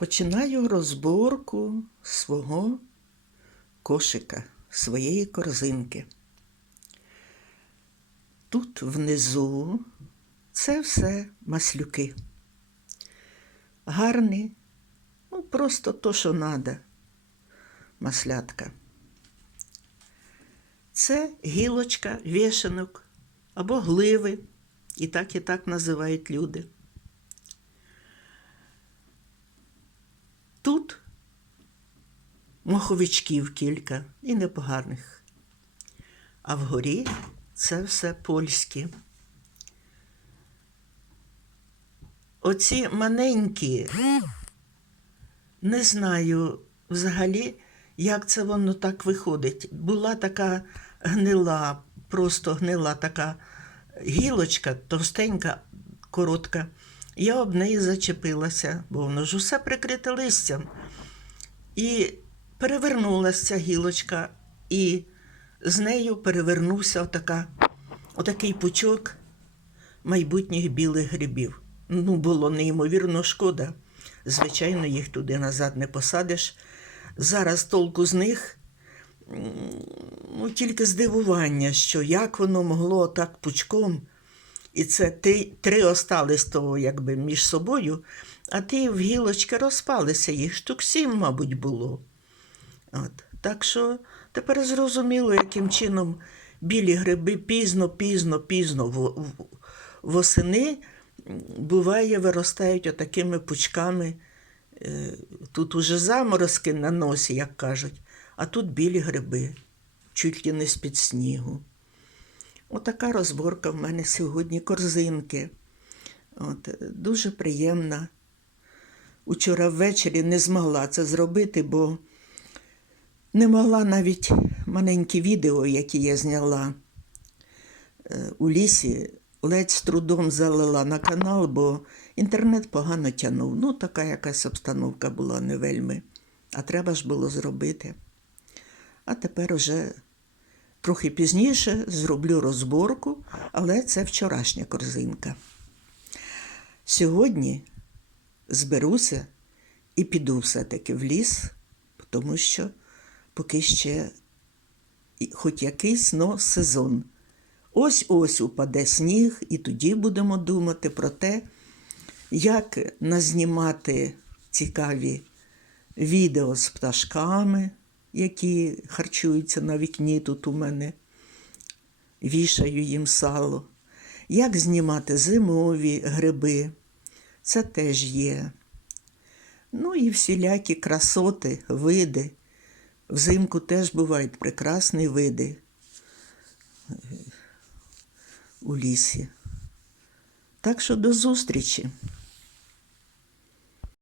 Починаю розборку свого кошика, своєї корзинки. Тут внизу це все маслюки. Гарні, ну просто то, що треба, маслятка. Це гілочка вішанок або гливи, і так і так називають люди. Тут моховичків кілька і непоганих. А вгорі це все польські. Оці маленькі, не знаю взагалі, як це воно так виходить. Була така гнила, просто гнила така гілочка, товстенька, коротка. Я об неї зачепилася, бо воно ж усе прикрите листям. І перевернулася гілочка, і з нею перевернувся отака, отакий пучок майбутніх білих грибів. Ну, було неймовірно шкода. Звичайно, їх туди назад не посадиш. Зараз толку з них ну, тільки здивування, що як воно могло так пучком. І це ти, три остались того якби між собою, а ті в гілочки розпалися, їх штук сім, мабуть, було. От. Так що тепер зрозуміло, яким чином білі гриби пізно, пізно, пізно восени буває, виростають отакими пучками. Е, Тут уже заморозки на носі, як кажуть, а тут білі гриби, чуть ли не з-під снігу. Отака розборка в мене сьогодні корзинки. От, е, дуже приємна. Учора ввечері не змогла це зробити, бо не могла навіть маленькі відео, які я зняла е, у лісі, ледь з трудом залила на канал, бо інтернет погано тягнув. Ну, така якась обстановка була не вельми. А треба ж було зробити. А тепер уже трохи пізніше зроблю розборку, але це вчорашня корзинка. Сьогодні зберуся і піду все-таки в ліс, тому що поки ще хоч якийсь но сезон. Ось-ось упаде сніг, і тоді будемо думати про те, як назнімати цікаві відео з пташками, які харчуються на вікні тут у мене, вішаю їм сало, як знімати зимові гриби. Це теж є. Ну і всілякі красоти, види. Взимку теж бувають прекрасні види у лісі. Так що до зустрічі!